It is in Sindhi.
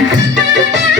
Huy Pien